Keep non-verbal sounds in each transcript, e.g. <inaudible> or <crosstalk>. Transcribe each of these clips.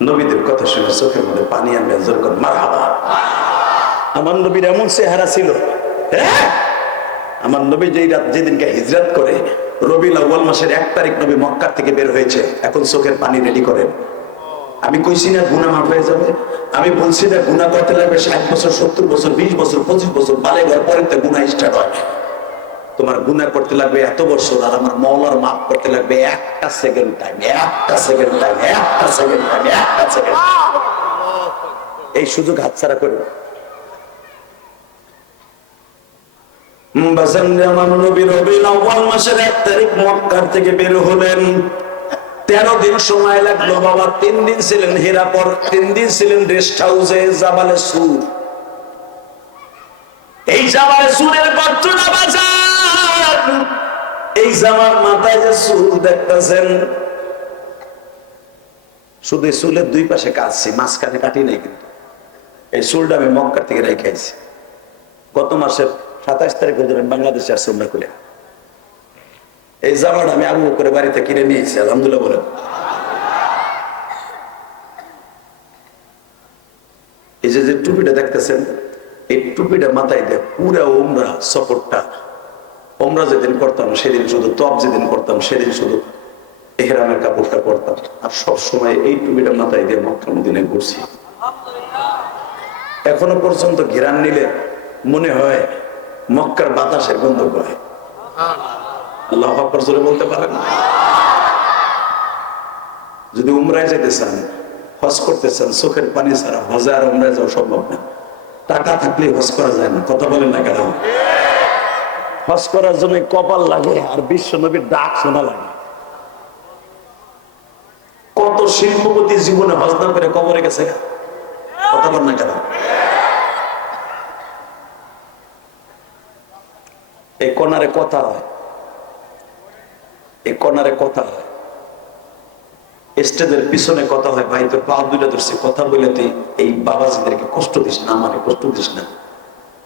নবীদের কথা শুনে চোখের মধ্যে পানি আনবে আমার নবীর এমন চেহারা ছিল হ্যাঁ? আমার নবী যেই রাত যেদিনকে হিজরত করে রবি মাসের এক তারিখ নবী মক্কার থেকে বের হয়েছে, এখন চোখের পানি রেডি করেন। আমি কইছি না গুণা মাফ হয়ে যাবে। আমি বলছি না গুণা করতে লাগবে ষাট বছর, সত্তর বছর, বিশ বছর, পঁচিশ বছর বালে ঘর পরে তো গুণা স্টার্ট হয়। তোমার গুণা করতে লাগবে এত বছর আর আমার মৌলার মাফ করতে লাগবে একটা সেকেন্ড টাইম একটা সেকেন্ড টাইম একটা সেকেন্ড টাইম একটা সেকেন্ড এই সুযোগ হাতছাড়া করো। বাসান আমার নবী রবিউল আউয়াল মাসের এক তারিখ মক্কার থেকে বের হলেন। তেরো দিন সময় লাগল বাবা তিন দিন ছিলেন হীরাপর তিন দিন ছিলেন রেস্ট হাউসে জাবালে সুর। এই জামার সুরের বাজার এই জামার মাথায় যে চুল দেখতেছেন, শুধু চুলের দুই পাশে কাটছি মাঝখানে কাটি নাই কিন্তু। এই চুলটা আমি থেকে রেখেছি গত মাসের সাতাশ বাংলাদেশে আসছি এই জামাটা আমি আবু করে বাড়িতে কিনে নিয়েছি আলহামদুলিল্লাহ বলে এই যে টুপিটা দেখতেছেন, এই টুপিটা মাথায় দিয়ে পুরা ওমরা সফরটা ওমরা যেদিন করতাম, সেদিন শুধু টপ যেদিন করতাম, সেদিন শুধু এহরামের কাপড়টা করতাম আর সব সময় এই টুপিটা মাথায় দিয়ে মক্কা মদিনে ঘুরছি। এখনও পর্যন্ত ঘেরান নিলে মনে হয় মক্কার বাতাসের গন্ধ করে আল্লাহ বলতে পারেন যদি উমরায় যেতে চান, হজ করতে চান, চোখের পানি ছাড়া হজে আর উমরায় যাওয়া সম্ভব না। টাকা থাকলে হজ করা যায় না। কথা বলেন না কেন? হজ করার জন্য কপাল লাগে আর বিশ্ব নবীর ডাক শোনা লাগে। কত শিল্পপতি জীবনে হজ না করে কবরে গেছে কথা বল না কেন? এই কনারে কথা হয়। এই কনারে কথা হয়। স্টেজের পিছনে কথা হয়, ভাই, তোর দুটা ধরছে। কথা বলে তুই এই বাবাজিদেরকে কষ্ট দিস না মানে কষ্ট দিস না।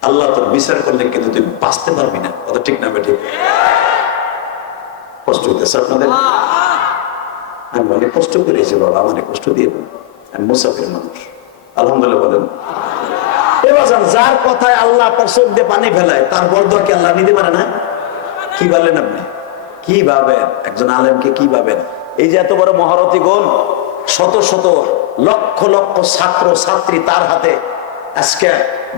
আল্লাহ তোর বিচার করলে কিন্তু তুই বাঁচতে পারবি না। কথা ঠিক না বেঠিক? কষ্ট হইতেছে আপনাদের? আমি অনেক কষ্ট করেছি বাবা আমাকে কষ্ট দিয়ে আমি মুসাফির মানুষ। আলহামদুলিল্লাহ বলেন। এবার যার কথায় আল্লাহ আপনার চোখ দিয়ে পানি ফেলায় তার বরদর কি আল্লাহ নিতে পারে না? কি বলেন আপনি? কি ভাবেন? একজন আলেমকে কি ভাবেন? এই যে এত বড় মহারথী গুণ শত শত লক্ষ লক্ষ ছাত্র ছাত্রী তার হাতে আজকে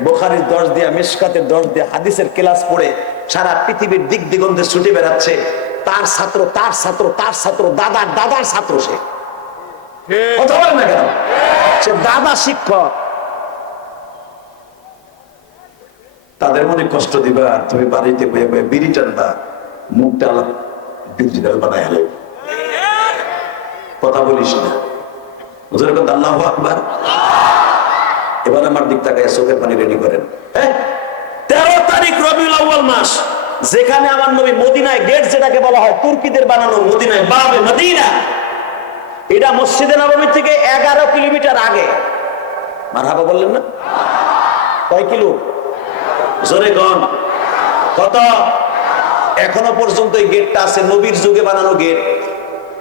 বোখারির দশ দিয়া মিসকাতের দশ দিয়া হাদিসের ক্লাস পড়ে সারা পৃথিবীর দিক দিগন্তে ছুটে বেড়াচ্ছে। তার ছাত্র তার ছাত্র তার ছাত্র দাদার দাদার ছাত্র সে। কথা বলেন না কেন? সে দাদা শিক্ষক। তাদের মনে কষ্ট দিবা আর তুমি বাড়িতে বয়ে বয়ে বিড়ি টানবা মুখটা আলাপ ডিজিটাল বানায় হলে কথা বলিস না। আল্লাহ আকবার। এবার আমার দিক তাকায় চোখের পানি রেডি করেন। হ্যাঁ? তেরো তারিখ রবিউল আউয়াল মাস, যেখানে আমার নবী মদিনায় গেট যেটাকে বলা হয় তুর্কিদের বানানো মদিনায়, বাবে মদিনা। এটা মসজিদে নবমী থেকে এগারো কিলোমিটার আগে। মারহাবা বললেন না? কয় কিলো? জোরে গন কত? এখনও পর্যন্ত এই গেটটা আছে, নবীর যুগে বানানো গেট।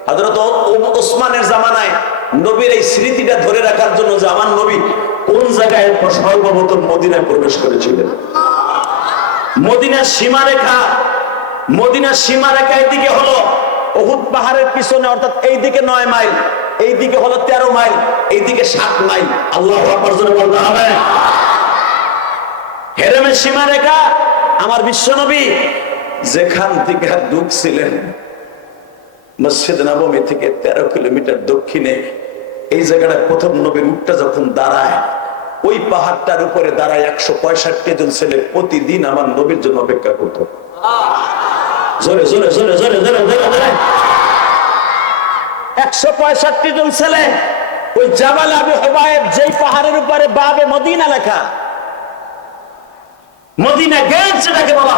হযরত ও- ওসমানের জামানায় নবীর এই স্মৃতিটা ধরে রাখার জন্য যে আমার নবী কোন জায়গায় সর্বপ্রথম মদিনায় প্রবেশ করেছিলেন? মদিনার সীমারেখা মদিনার সীমারেখা এদিকে হলো অহুদ পাহাড়ের পিছনে, অর্থাৎ এইদিকে নয় মাইল, এইদিকে হলো তেরো মাইল, এইদিকে সাত মাইল। আল্লাহ বলতে হবে। হেরেমের সীমারেখা আমার বিশ্বনবী যেখান থেকে ঢুকছিলেন, মসজিদ নবমী থেকে তেরো কিলোমিটার দক্ষিণে এই জায়গাটা প্রথম নবীর উঠটা যখন দাঁড়ায়, ওই পাহাড়টার উপরে দাঁড়ায় একশো পঁয়ষট্টি জন ছেলে প্রতিদিন আমার নবীর জন্য অপেক্ষা করত।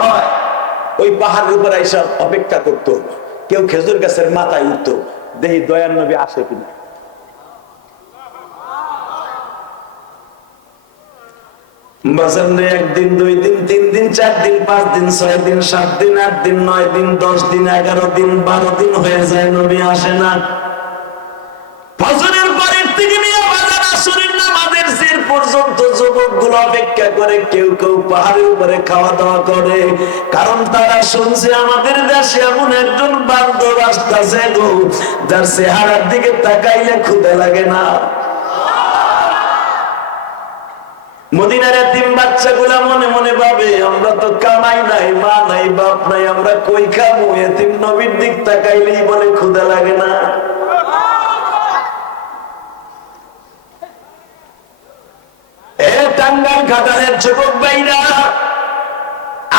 হয় অপেক্ষা করত। কেউ খেজুর গাছের মাথায় উঠত দেখি দয়ার নবী আসে কিনা? বাজার একদিন, দুই দিন, তিন দিন, চার দিন, পাঁচ দিন, ছয় দিন, সাত দিন, আট দিন, নয় দিন, দশ দিন, এগারো দিন, বারো দিন হয়ে যায়, নবী আসে না। অপেক্ষা করে, কেউ কেউ পাহাড়ের উপরে খাওয়া দাওয়া করে। কারণ তারা শুনছে আমাদের দেশে এমন একজন বান্ধব আসতেছে যার চেহারার দিকে তাকাইলে ক্ষুদে লাগে না। মদিনার তিন বাচ্চাগুলা মনে মনে ভাবে, আমরা তো কামাই নাই, মা নাই, বাপ নাই, আমরা কই খাব এতিম নবীর দিক তাকাইলেই বলে ক্ষুদা লাগে না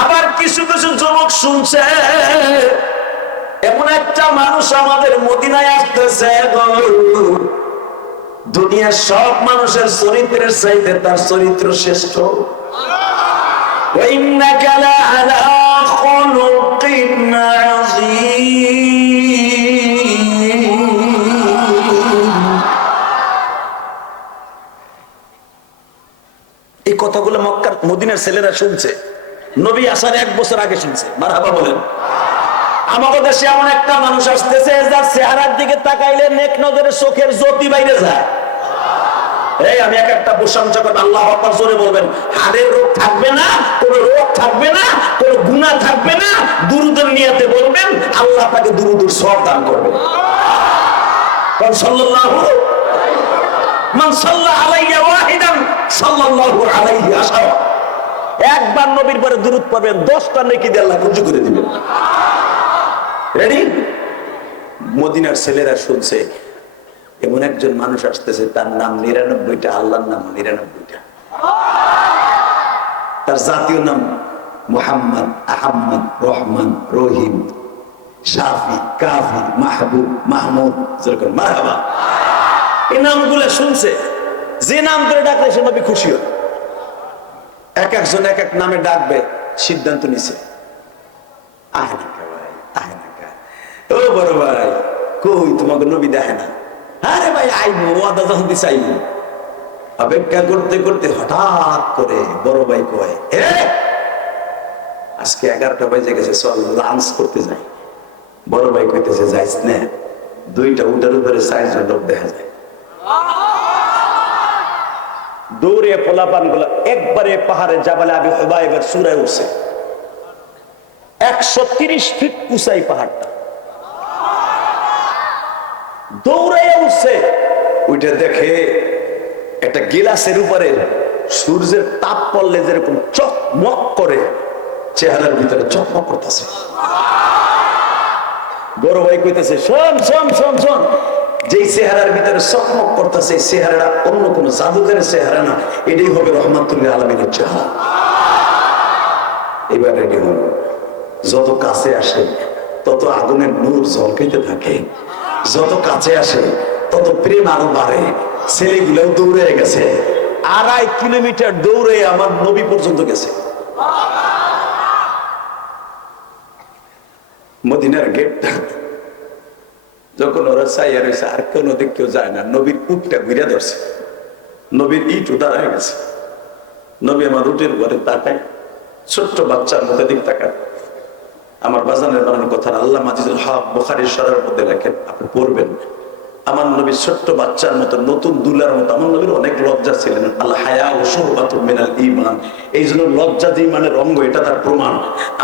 আবার কিছু কিছু যুবক শুনছে, এমন একটা মানুষ আমাদের মদিনায় আসতেছে। দুনিয়ার সব মানুষের চরিত্রের চাইতে তার চরিত্র শ্রেষ্ঠ। এই কথাগুলো মক্কার মদিনার ছেলেরা শুনছে। নবী আসার এক বছর আগে শুনছে। মারাবা বলেন। আমাদের দেশে এমন একটা মানুষ আসতেছে, যার চেহারার দিকে তাকাইলে নেক নজরে চোখের জ্যোতি বাইরে যায়। এই, আমি এক একটা প্রশংসা করব, আল্লাহ আকবার জোরে বলবেন। হাড়ের রোগ থাকবে না, কোনো রোগ থাকবে না, কোনো গুণা থাকবে না, দুরুদের নিয়াতে বলবেন, আল্লাহ তাকে দুরুদুর সব দান করবে। কারণ সাল্লাল্লাহু, মান সাল্লা আলাইয়া ওয়াহিদান একবার নবীর পরে দুরুদ পড়বেন, দশটা নেকি দিয়ে আল্লাহ করে দিবেন। রেডি মদিনার ছেলেরা শুনছে এমন একজন মানুষ আসতেছে, তার নাম নিরানব্বইটা, আল্লাহর নাম নিরানব্বইটা। তার জাতীয় নাম মোহাম্মদ, আহম্মদ, রহমান, রহিম, শাফি, কাফি, মাহবুব, মাহমুদ, যেরকম মারহাবা। এই নামগুলো শুনছে, যে নাম করে ডাকলে সে নবী খুশি হয় এক একজন এক এক নামে ডাকবে, সিদ্ধান্ত নিছে। আহে না ভাই আহে না ও বড় ভাই, কই তোমাকে নবী দেখে না? অপেক্ষা করতে করতে হঠাৎ করে বড় ভাই কয় হে আজকে এগারোটা বাজে গেছে, চল লাঞ্চ করতে যাই। বড় ভাই কইতেছে, যাইস না, দুইটা উটার উপরে চারজন লোক দেখা যায়। দৌড়ে পোলাপানগুলা একবারে পাহাড়ে জাবালে আবি এবার সুরায় উঠছে। একশো তিরিশ ফিট উঁচাই পাহাড়টা। দৌড়ে উঠছে। ওইটা দেখে একটা গিলাসের উপরে সূর্যের তাপ পড়লে যেরকম চকমক করে, চেহারার ভিতরে চকমক করতেছে। বড় ভাই কইতেছে, শোন শোন শোন শোন, যেই চেহারার ভিতরে চকমক করতেছে, এই চেহারাটা অন্য কোন জাদুঘরের চেহারা না। এটাই হবে রহমাতুল্লাহ আলমিনের চেহারা। এবার রেডি হন যত কাছে আসে, তত আগুনের নূর ঝলকাইতে থাকে। যত কাছে আসে, তত প্রেম আরও বাড়ে। ছেলেগুলোও দৌড়ে গেছে। আড়াই কিলোমিটার দৌড়ে আমার নবী পর্যন্ত গেছে। মদিনার গেটটা যখন ওরা চাইয়া রয়েছে আর কোনো দিক কেউ যায় না। নবীর উটটা ঘুরে ধরছে। নবীর ইট দাঁড়ায় গেছে। নবী আমার উটের ঘরে তাকায়। ছোট্ট বাচ্চার মধ্যে দিক তাকায়। আমার বাজানের বানানোর কথা আল্লাহ মাজিদুল হক বোখারির সরের মধ্যে লেখেন, আপনি পড়বেন। আমার নবীর ছোট্ট বাচ্চার মতো, নতুন দুলার মতো, আমার নবীর অনেক লজ্জা ছিলেন। আল্লাহ হায়া ও সোহবাতুল মিনাল ইমান এই জন্য লজ্জা যে ইমানের অঙ্গ, এটা তার প্রমাণ।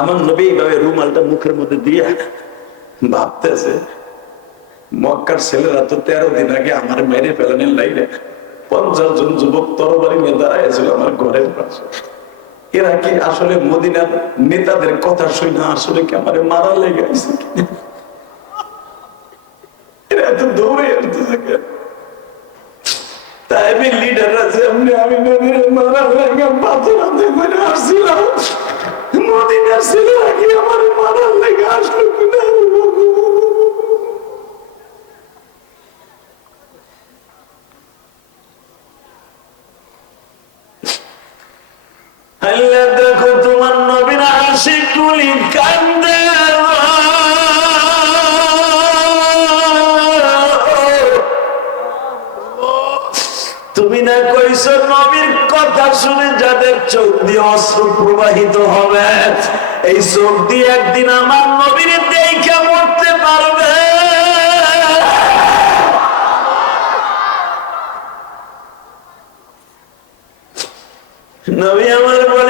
আমার নবী এইভাবে রুমালটা মুখের মধ্যে দিয়ে ভাবতেছে, মক্কার ছেলেরা তো তেরো দিন আগে আমার মেরে ফেলানের লাইনে পঞ্চাশ জন যুবক তরবারি নিয়ে দাঁড়াইছিল আমার ঘরের পাশে। এরা কি আসলে মদিনার নেতাদের কথা শুনে আসলে কি আমার মারা লেগে আছে এরা দৌড়ে আসতেছে তাই আমি লিডার আছে আমি কি আমার মারা লেগে আসলো কিনা আল্লাহ দেখো তোমার নবীর আশিক গুলি কান্দে। তুমি মদিনা কইস নবীর কথা শুনে যাদের চোখ দিয়ে অশ্রু প্রবাহিত হবে, এই চোখ দিয়ে একদিন আমার নবীর দেখে মরতে পারবে। নবী আমার বলে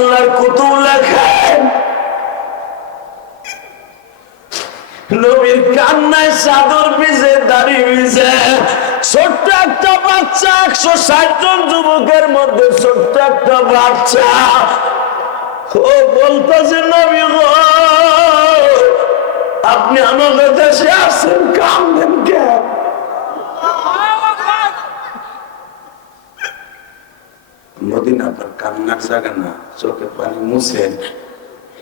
আল্লাহর কুতুব লেখেন নবীর কান্নায় চাদর ভিজে, দাড়ি ভিজে। ছোট্ট একটা বাচ্চা, একশো ষাট জন যুবকের মধ্যে ছোট্ট একটা বাচ্চা। ও বলতেছে নবী গো, আপনি আমাদের দেশে আসেন, কান্দেন কেন মদিনা আপনার কান্নার না, চোখে পানি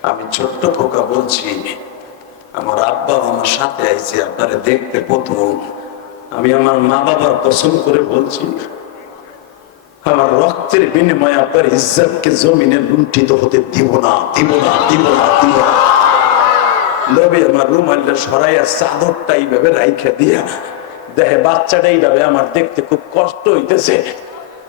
আমি ছোট্ট খোকা বলছি, আমার আব্বা আমার সাথে আইছে, আপনারে দেখতে প্রথম। আমি আমার মা বাবার পছন্দ করে বলছি, আমার রক্তের বিনিময়ে আপনার ইজ্জতকে জমিনে লুণ্ঠিত হতে দিব না দিব না দিব না দিব না। আমার রুমালটা সরাইয়া চাদরটা এইভাবে রাইখা দিয়া দেখে বাচ্চাটা এইভাবে আমার দেখতে খুব কষ্ট হইতেছে।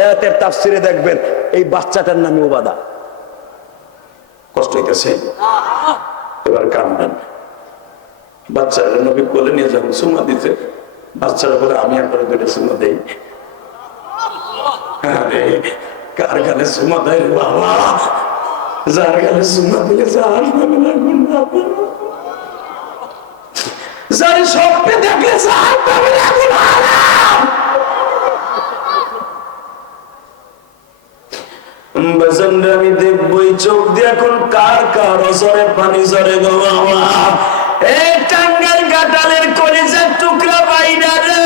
এতের তাফসিরে দেখবেন এই বাচ্চাটার নামে ওবাদা কষ্ট হইতেছে? এবার কান্দেন। বাচ্চারা নবী কোলে নিয়ে যখন সুমা দিতে বাচ্চারা বলে, আমি আপনার দুটো সুমা দেই। আরে, কার গালে সুমা দেয় বাবা? যার গালে সুমা দিলে যার না যার স্বপ্নে দেখলে বেসনটা আমি দেখবই, চোখ দিয়ে এখন কার কার অসরে পানি সরে গো বাবা। কাটালের কলিজার টুকরা বাইনা রে।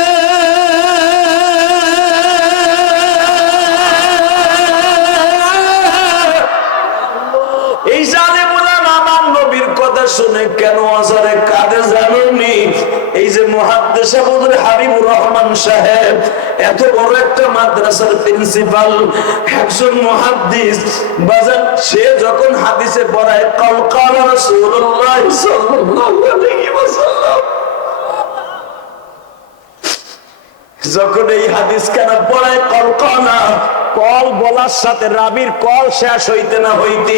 এই জানে বললাম আমার নবীর কথা শুনে কেন আজারে কাঁদে জানুনি এই যে মহাদ্দেশ হাবিবুর রহমান সাহেব, এত বড় একটা মাদ্রাসার প্রিন্সিপাল, একজন মহাদ্দিস বাজার সে যখন হাদিসে পড়ায় কলকালা রাসূলুল্লাহ সাল্লাল্লাহু আলাইহি ওয়াসাল্লাম যখন এই হাদিস কেন পড়ায় কলকানা কল বলার সাথে রাবির কল শেষ হইতে না হইতে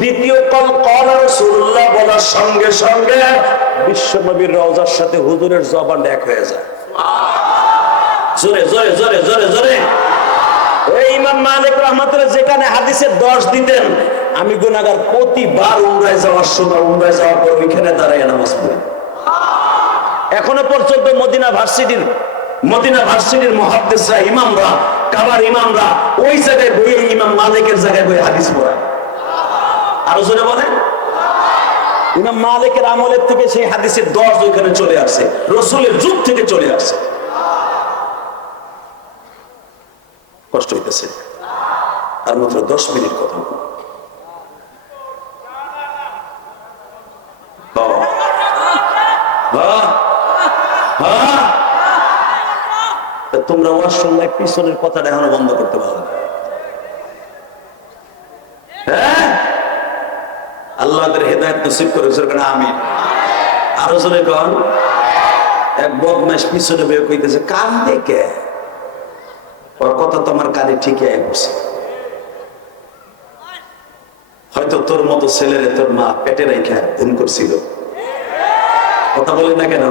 দ্বিতীয় কল কল রসুল্লাহ বলার সঙ্গে সঙ্গে বিশ্ব নবীর রওজার সাথে হুজুরের জবান এক হয়ে যায়। জোরে জোরে জোরে জোরে জোরে। আমি গুনাগার প্রতিবার যাওয়ার যাওয়ার পর এখনও পর্যন্ত মদিনা ভার্সিটির মদিনা ভার্সিটির মহাদ্দেশরা ইমামরা, কাবার ইমামরা, ওই জায়গায় বই ইমাম মালিকের জায়গায় বই হাদিস পড়ায়। আরও জোরে বলে ইমাম মালিকের আমলের থেকে সেই হাদিসের দশ ওইখানে চলে আসছে রসুলের যুগ থেকে চলে আসছে কষ্ট হইতেছে। আর মাত্র দশ মিনিট কথা বলব। বাবা। বাবা। বাবা। তা তোমরা ওয়ার সঙ্গে পিছনের কথাটা এখনও বন্ধ করতে পারো হ্যাঁ? আল্লাহদের হেদায়ত নসিব করেছে কেন আমি আরও জনে কন। এক বদমাস পিছনে বের কইতেছে কান দেখে ওর কথা তোমার কানে ঠিকই বসে। হয়তো তোর মতো ছেলেরে তোর মা পেটে রেখে ভুল করছিল। কথা বলেন না কেন?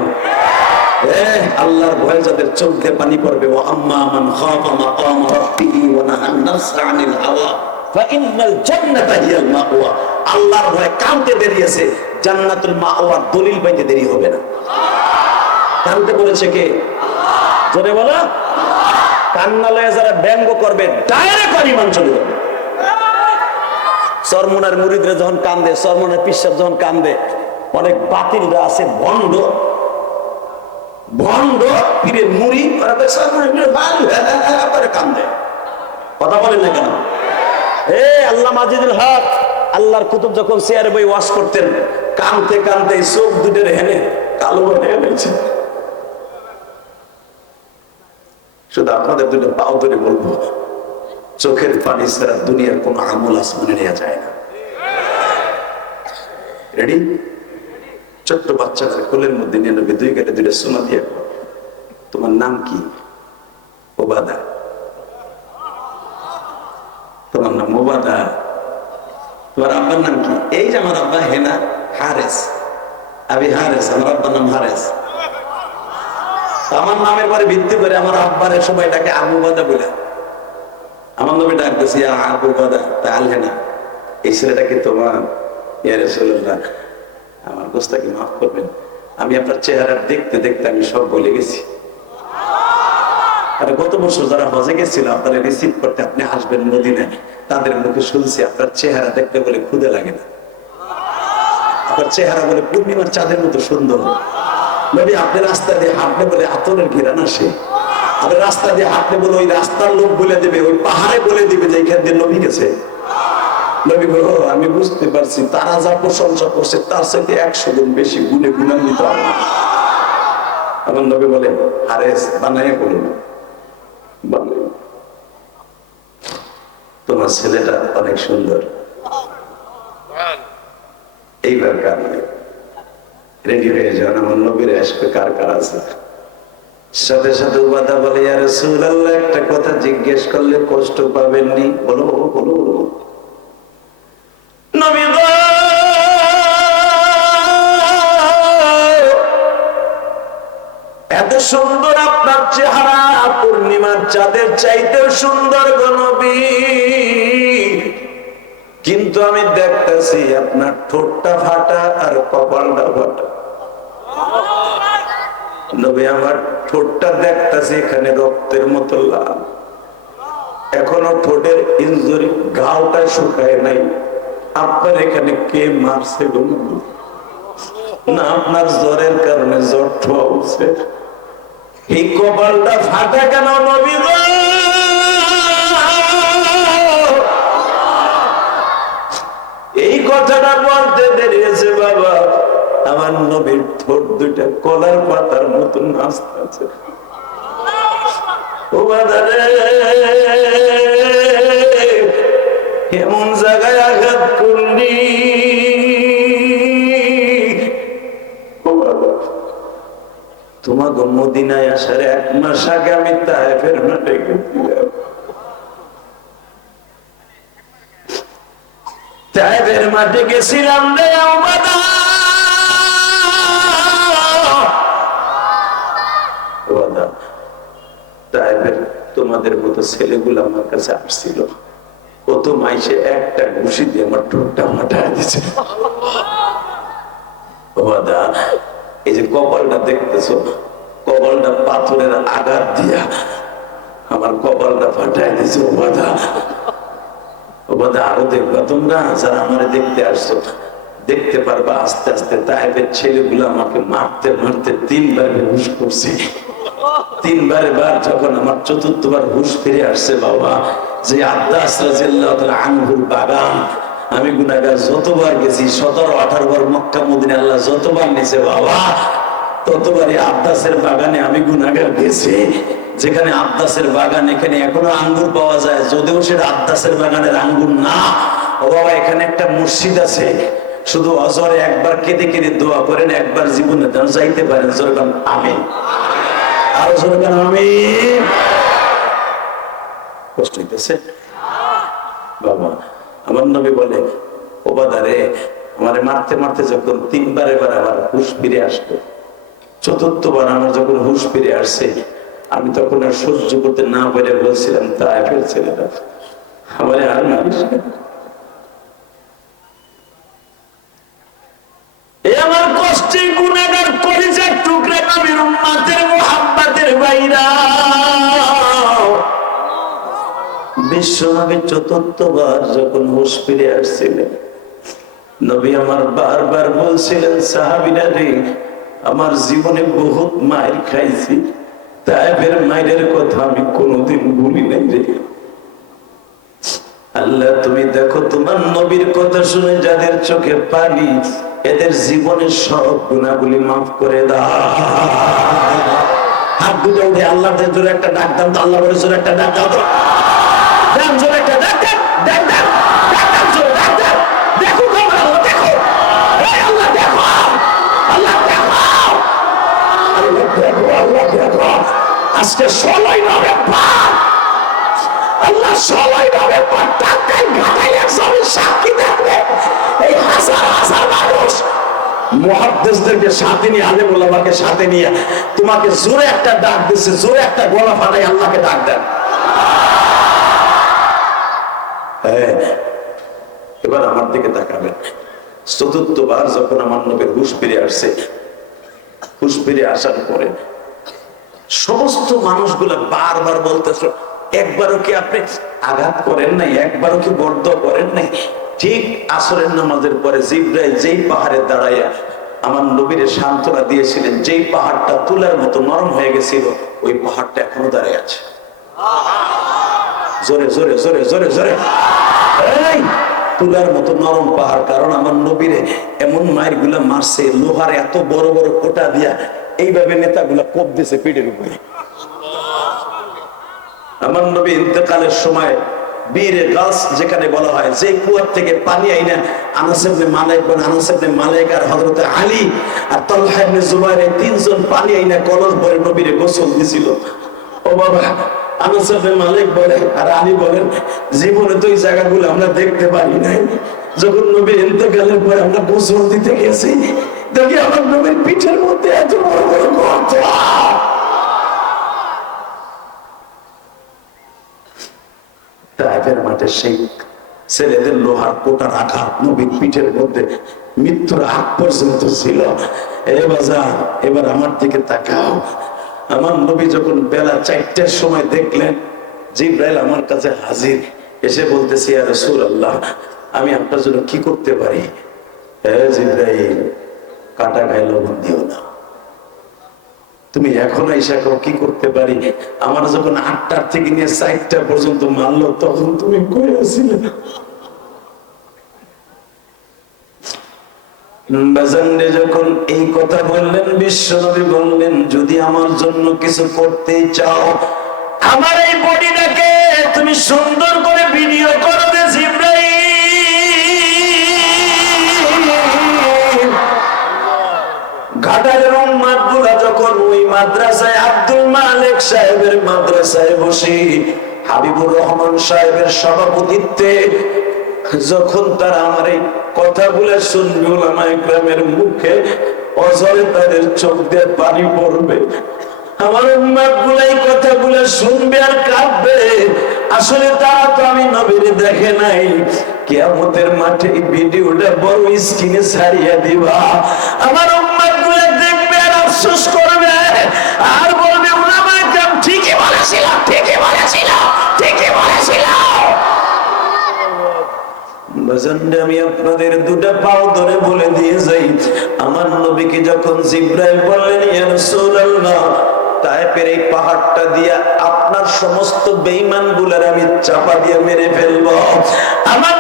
আল্লাহর ভয়ে যাদের দিয়ে পানি পড়বে ও আম্মা মান খাফা মাকাম রাব্বিহি ওয়া নাহান নাফসা আনিল হাওয়া ফাইন্নাল জান্নাতা হিয়াল মাওয়া। আল্লাহর ভয়ে কাঁদতে বেরিয়েছে জান্নাতুল মাওয়ার দলিল পাইতে দেরি হবে না। কানতে বলেছে কে? জোরে বলো। কান্না লয়ে যারা ব্যঙ্গ করবে ডাইরেক্ট ইমান চলে যাবে। সরমনার মুরিদরা যখন কান্দে, সরমনার পিসাব যখন কান্দে, অনেক বাতিলরা আছে, ভণ্ড ভণ্ড, পীরের মুড়ি <laughs> কান্দে। কথা বলেন না কেন? এ, আল্লাহ মাজিদুল হক, আল্লাহর কুতুব যখন চেয়ারে বই ওয়াশ করতেন, কানতে কানতে চোখ দুটের হেনে কালো গেছে। শুধু আপনাদের দুটো পাও ধরে বলব, চোখের পানি ছাড়া দুনিয়ার কোন আমল আসমানে নেওয়া যায় না। রেডি ছোট্ট বাচ্চাদের কোলের মধ্যে নিয়ে নেবে দুই কেটে দুইটা সোনা দিয়ে তোমার নাম কি? ওবাদা। তোমার নাম ওবাদা। তোমার আব্বার নাম কি? এই যে আমার আব্বা হেনা হারেস। আবি হারেস, আমার আব্বার নাম হারেস। আমার নামের পরে ভিত্তি করে আমার আব্বার সবাই ডাকে আবু বাদা বলে। আমার নবী ডাকতেছি "ইয়া আবু বাদা তাহলে না এই ছেলেটাকে তোমার? ইয়ারে আমার গোস্তাকে মাফ করবেন। আমি আপনার চেহারা দেখতে দেখতে আমি সব বলে গেছি। আর গত বছর যারা হজে গেছিল, আপনারা রিসিভ করতে আপনি আসবেন মদিনায়। তাদের মুখে শুনছি আপনার চেহারা দেখতে বলে খুদে লাগে না। আপনার চেহারা বলে পূর্ণিমার চাঁদের মতো সুন্দর। নবী, আপনি রাস্তা দিয়ে হাঁটলে বলে আতরের ঘিরান আসে। আপনি রাস্তা দিয়ে হাঁটলে বলে ওই রাস্তার লোক বলে দেবে, ওই পাহাড়ে বলে দিবে যে এখান দিয়ে নবী গেছে। আমি বুঝতে পারছি, তারা যা প্রশংসা করছে, তার সাথে একশো গুণ বেশি গুণে গুণান্বিত আমি আমার নবী বলে হারেস বানাই বলুন তোমার ছেলেটা অনেক সুন্দর। এইবার কারণে রেডি হয়ে যান আমার নবীর আসবে, কার কার আছে? সাথে সাথে উবাদা বলে আর একটা কথা জিজ্ঞেস করলে কষ্ট পাবেননি। বলো বলো। সুন্দর আপনার চেহারা, পূর্ণিমার চাঁদের চাইতে সুন্দর গো নবী। কিন্তু আমি দেখতেছি আপনার ঠোঁটটা ফাটা আর কপালটা ফাটা। নবী, আমার ঠোঁটটা দেখতেছি এখানে রক্তের মতো লাল। এখনও ঠোঁটের ইঞ্জুরি ঘাওটা শুকায় নাই। আপনার এখানে কে মারছে গো না, আপনার জ্বরের কারণে জ্বর ঠোয়া উঠছে। এই কপালটা ফাটা কেন নবী? এই কথাটা বলতে দেরি বাবা। আমার নবীর ঠোঁট দুইটা কলার পাতার মতন নাচতে আছে। এমন জায়গায় আঘাত করলি? তোমাকে মদিনায় আসার এক মাস আগে আমি তাইফের মাঠে মাঠে গেছিলাম তোমাদের মতো ছেলেগুলো আমার কাছে আসছিল। প্রথম আইসে একটা ঘুষি দিয়ে আমার ঠোঁটটা মাঠায় দিছে এই যে কপালটা দেখতেছো, কপালটা পাথরের আঘাত দিয়া আমার কপালটা ফাটাই দিছে ওবাদা ওবাদা আরও দেখবা তোমরা, যারা আমার দেখতে আসছো, দেখতে পারবা আস্তে আস্তে তাইবের ছেলেগুলো আমাকে মারতে মারতে তিনবার হুশ করছে। তিনবার বার যখন আমার চতুর্থবার হুশ ফিরে আসছে, বাবা, যে আব্দাস রাজিয়াল্লাহু তাআলা আনহুর বাগান আমি গুনাগার যতবার গেছি, সতেরো আঠারো বার মক্কা, মদিনা, আল্লাহ যতবার নিছে, বাবা, ততবারই আব্দাসের বাগানে আমি গুনাগার গেছি। যেখানে আব্দাসের বাগান, এখানে এখনও আঙ্গুর পাওয়া যায়। যদিও সেটা আব্দাসের বাগানের আঙ্গুর না, ও বাবা, এখানে একটা মসজিদ আছে। শুধু অজরে একবার কেঁদে কেঁদে দোয়া করেন, একবার জীবনে যেন যাইতে পারেন। যেরকম আমি আরও যেরকম আমি কষ্ট হইতেছে? বাবা আমার নবী বলে, ও বাদারে, আমার মারতে মারতে যখন তিনবার এবার আমার হুশ ফিরে আসতো চতুর্থবার আমার যখন হুশ ফিরে আসছে আমি তখন আর সহ্য করতে না পেরে বলছিলাম, তাই ফেলছিলাম আমার আর মারিস। আমার কষ্টে গুণাগার কলিজার টুকরা নবীর উম্মাতের বাইরা বিশ্বনবী চতুর্থবার যখন হুশ ফিরে আসছিলেন, নবী আমার বারবার বলছিলেন, সাহাবিরা রে, আমার জীবনে বহুত মায়ের খাইছি তাইফের মায়ের কথা আমি কোনোদিন ভুলি নাই রে। আল্লাহ, তুমি দেখো, তোমার নবীর কথা শুনে যাদের চোখে পানি, এদের জীবনের সব গুণাগুলি মাফ করে দাও। হাত দুটো আল্লাহ একটা ডাক দাও তো আল্লাহ একটা ডাক দাও। দাম জোরে একটা ডাক দাও ডাক মোল্লামাকে সাথে নিয়ে তোমাকে জোরে একটা ডাক দিচ্ছে জোরে একটা গলা ফাটাই আল্লাহকে ডাক দেন। হ্যাঁ। এবার আমার দিকে তাকাবেন। চতুর্থবার যখন আমার নবীর হুশ ফিরে আসছে, হুশ ফিরে আসার পরে সমস্ত মানুষগুলো বারবার বলতেছ, একবারও কি আপনি আঘাত করেন নাই? একবারও কি বর্দ করেন নাই? ঠিক আসরের নামাজের পরে জিব্রাইল যেই পাহাড়ে দাঁড়াইয়া আমার নবীরে সান্ত্বনা দিয়েছিলেন, যেই পাহাড়টা তুলার মতো নরম হয়ে গেছিল, ওই পাহাড়টা এখনও দাঁড়িয়ে আছে। জোরে জোরে জোরে জোরে জোরে। তুলার মতো নরম পাহাড়, কারণ আমার নবীরে এমন মায়েরগুলা মারছে, লোহার এত বড় বড় কোটা দিয়া। এইভাবে নেতাগুলা কোপ দিছে পিঠের উপরে। আমার নবী ইন্তেকালের সময় বীরে গাছ যেখানে বলা হয় যে কুয়ার থেকে পানি আইনা আনাসেবনে মালিক বন আনাসেবনে মালিক আর হযরতে আলী আর তালহা ইবনে জুবাইর তিনজন পানি আইনা কলস ভরে নবীরে গোসল দিছিল। ও বাবা মালিক আর আলী বলেন, জীবনে তো জায়গাগুলো আমরা দেখতে পারি নাই। যখন নবী পরে আমরা গোসল দিতে গেছি, দেখি আমার নবীর পিঠের মধ্যে এত বড় বড় গর্ত। ছেলেদের লোহার রাখা নবীর পিঠের মধ্যে মৃত্যুর আগ পর্যন্ত ছিল। এ বাজার, এবার আমার দিকে তাকাও। আমার নবী যখন বেলা চারটার সময় দেখলেন, জিব্রাইল আমার কাছে হাজির। এসে বলতেছি আর সুর আল্লাহ আমি আপনার জন্য কি করতে পারি? জিব্রাইল, কাটা গায়ে দিও না। তুমি এখন এসে কেউ কি করতে পারি? আমার যখন আটটার থেকে নিয়ে চারটা পর্যন্ত মারলো, তখন তুমি কই যখন কথা বললেন বিশ্বনবী বললেন, যদি আমার জন্য কিছু করতে চাও, আমার এই বডিটাকে তুমি সুন্দর করে ভিডিও করো যখন সাহেবের মাদ্রাসায় বসে, হাবিবুর রহমান সাহেবের সভাপতিত্বে যখন তারা আমার এই কথাগুলো শুনবে গ্রামের মুখে অজরে তাদের চোখ দিয়ে পানি পড়বে। আমার উম্মাদ গুলাই শুনবে আর কাঁদবে। আসলে তারা তো আমি নবীর দেখে নাই। কিয়ামতের মাঠে ভিডিওটা বড় স্ক্রিনে ছাড়িয়ে দিবা। আমার উম্মাদগুলো দেখবে আর আফসোস করবে। আর বলবে, উলামায়ে কেরাম ঠিকই বলেছিল ঠিকই বলেছিল ঠিকই বলেছিল। দুটা পাও ধরে বলে দিয়ে যাই। আমার যখন পাহাড়টা দিয়ে আপনার সমস্ত বেইমানগুলার আমি চাপা দিয়ে মেরে ফেলব। আমার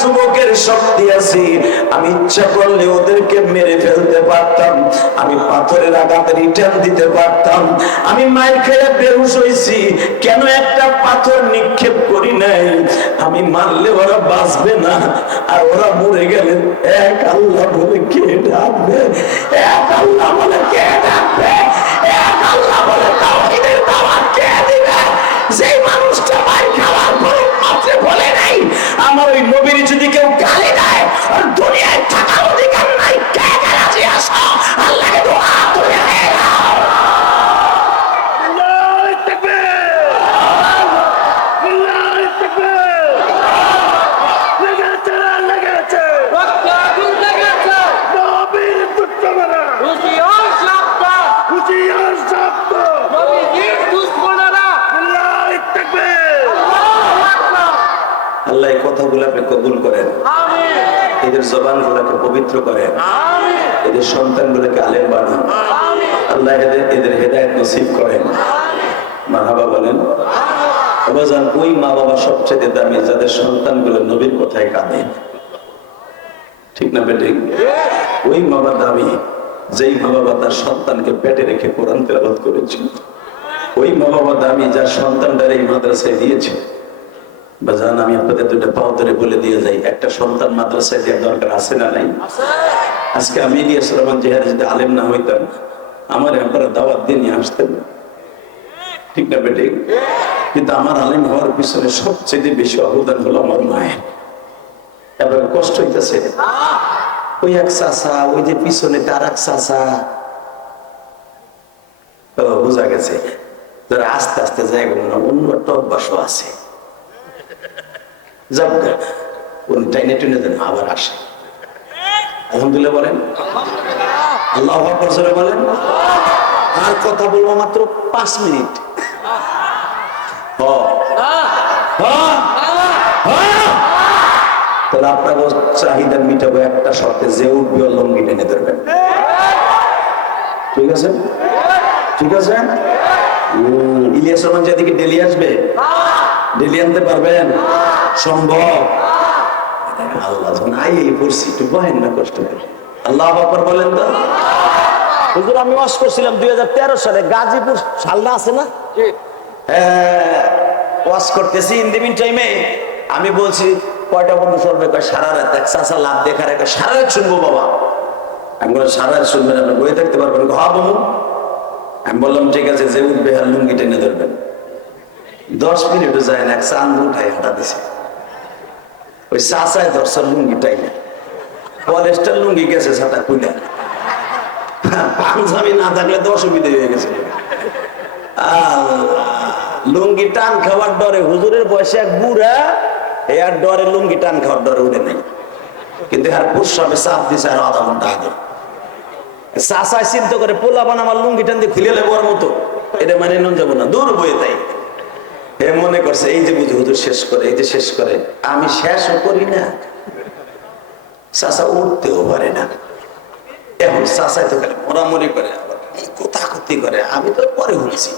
যুবকের শক্তি আছে। আমি ইচ্ছা করলে ওদেরকে মেরে ফেলতে পারতাম। আমি পাথরের আঘাতে রিটার্ন দিতে পারতাম। আমি মায়ের খেলে বেহুশ হয়েছি। কেন একটা পাথর নিক্ষেপ করি নাই? আমি মারলে ওরা বাঁচবে না। আর ওরা মরে গেলে এক আল্লাহ বলে কে ডাকবে? এক আল্লাহ বলে কে ডাকবে? এক আল্লাহ বলে তাওহীদের দাওয়াত কে দিবে? যেই মানুষটা মার খাওয়ার পরে মাত্র বলে নাই আমার ওই নবীর যদি কেউ ঠিক? না ওই বাবা দামি যেই মা বাবা তার সন্তানকে পেটে রেখে কোরআন তেলাবাদ করেছিল ওই মা বাবা দামি যার সন্তানটার এই মাদ্রাসায় দিয়েছে। আমি আপনাদের পাও ধরে বলে দিয়ে যাই, একটা সন্তান মাদ্রাসায় দেওয়ার দরকার আছে না নাই? আজকে আমি ইলিয়াস রহমান যদি আলেম না হইতাম, আমার আপনারা দাওয়াত দিয়ে নিয়ে আসতেন। ঠিক না বেটে? কিন্তু আমার আলেম হওয়ার পিছনে সবচেয়ে বেশি অবদান হলো আমার মায়ের। এবার কষ্ট হইতেছে? ওই এক চাষা ওই যে পিছনে তার এক চাষা বোঝা গেছে। যারা আস্তে আস্তে জায়গা অন্য একটা অভ্যাসও আছে। গে, উনি টাইনে টেনে দেন আবার আসে। আলহামদুলিল্লাহ বলেন। আল্লাহ বলেন। আর কথা বলব মাত্র পাঁচ মিনিট। হ। হ। হ। তাহলে আপনাকে চাহিদা মিটাবো একটা শর্তে যে উঠবে লঙ্গি টেনে ধরবেন ঠিক আছে? ঠিক আছে? ইলিয়াস রহমান যেদিকে ডেলি আসবে ডেলি আনতে পারবেন? সম্ভব? আল্লাহ যখন আই এই পড়ছি একটু বহেন না কষ্ট করে। আল্লাহ আকবার বলেন তো। হুজুর আমি ওয়াশ করছিলাম দুই হাজার তেরো সালে। গাজীপুর সালনা আছে না? ওয়াশ করতেছি। ইন দিন টাইমে আমি বলছি কয়টা বন্ধু শুনবে কয়, সারা রাত এক চাষা লাভ দেখার একটা সারা রাত শুনব বাবা। আমি বললাম, সারা রাত শুনবেন আপনি, বই থাকতে পারবেন। হা বাবু আমি বললাম, ঠিক আছে, যে উঠবে আর লুঙ্গি টেনে ধরবেন। দশ মিনিটও যায় না, এক চান্দ উঠাই হাঁটা দিছে। ওই চাষায় দর্শন লুঙ্গি টাইনে। কলেজটার লুঙ্গি গেছে সাটা কুইলা পাঞ্জাবি না থাকলে তো অসুবিধা হয়ে গেছে। লুঙ্গি টান খাওয়ার ডরে হুজুরের বয়সে এক বুড়া এ আর ডরে লুঙ্গি টান খাওয়ার ডরে উঠে নেই। কিন্তু আর পুষ্পে চাপ দিছে আর আধা ঘণ্টা আগে। চাষায় চিন্তা করে, পোলা বান আমার লুঙ্গি টান দিয়ে খুলে লেবার মতো। এটা মানে নন যাব না, দূর বয়ে তাই। মনে করছে, এই যে বুঝি হুজুর শেষ করে, এই যে শেষ করে, আমি শেষও করি না। চাষা উঠতেও পারে না। এখন চাষায় তো খালি মরামরি করে কোথাকুতি করে, আমি তো পরে উঠছি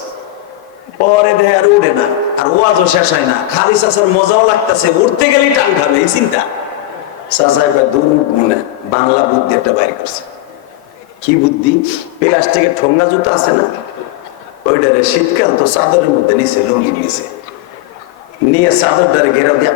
পরে দেহে আর উঠে না, আর ওয়াজও শেষ হয় না। খালি চাষার মজাও লাগতেছে উঠতে গেলেই টান খাবে, এই চিন্তা। বাংলা বুদ্ধি একটা বাইর করছে। কি বুদ্ধি? প্লাস্টিকের ঠোঙ্গা জুতো আছে না? ওইটারে শীতকাল তো চাদরের মধ্যে নিচে লুঙ্গি নিয়েছে। নিয়ে চাদরটারে ঘেরাও দিয়ে